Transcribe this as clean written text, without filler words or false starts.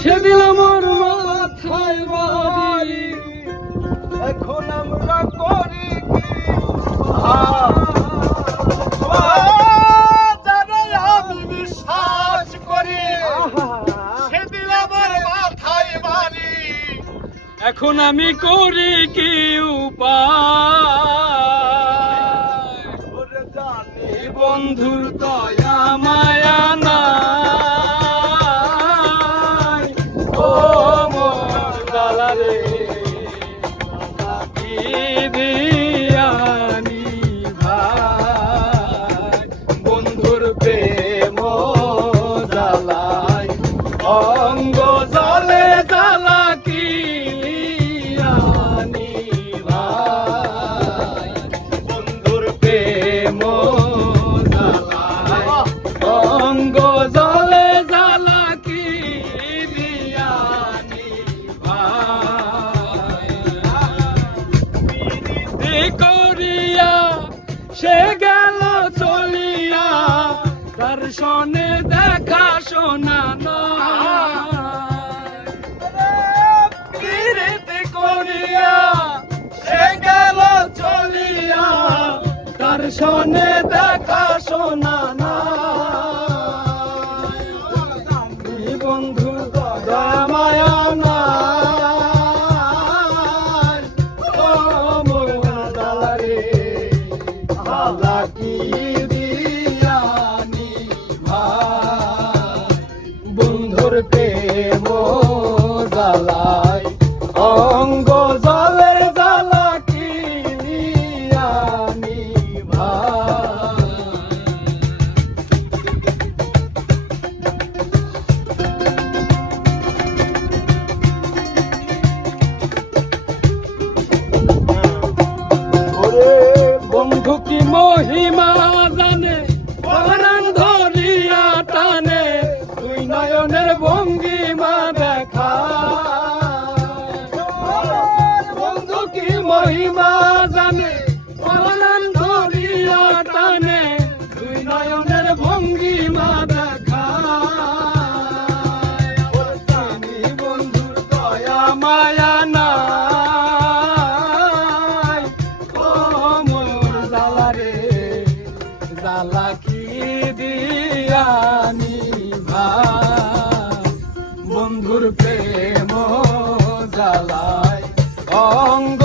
সেদিন আমার মাথায় বাড়ি, এখন আমরা করি কি? যারে আমি বিশ্বাস করি সেদিন আমার মাথায় বাড়ি, এখন আমি করি কি উপায়? ওরে জানি বন্ধুর দয়া মায়া নাই, ও মোর জালা রে কি দিয়ানি ভাই, বন্ধুর প্রেম জ্বালায় অঙ্গ জলে জ্বালা কি আনি ভাই, বন্ধুর প্রেম জ্বালায় অঙ্গ জলে জ্বালা কি দিয়ানি ভাই, করিয়া সে গেল চলিয়া, তার সনে দেখা শোনা প্রীতি করিয়া সে গেল চলিয়া, তার সনে দেখা শোনা না। বন্ধু দয়া মায়া নাই, ও মোর জালা রে জালা কি দিয়ানি ভাই, বন্ধুর প্রেম জ্বালায় অঙ্গ জলে জ্বালা কি দিয়ানি ভাই। ওরে বন্ধু কি মহিমা জানে, পরাণ ধরিয়া টানে, দুই নয়নের ভঙ্গিমা দেখা। বন্ধু কি মহিমা জানে, পরাণ ধরিয়া টানে, দুই নয়নের ভঙ্গিমা দেখা। বন্ধুর দয়া মায়া নাই, ও মোর জালা রে জালা কি দিয়ানি ভাই, বন্ধুর প্রেম জ্বালায় অঙ্গ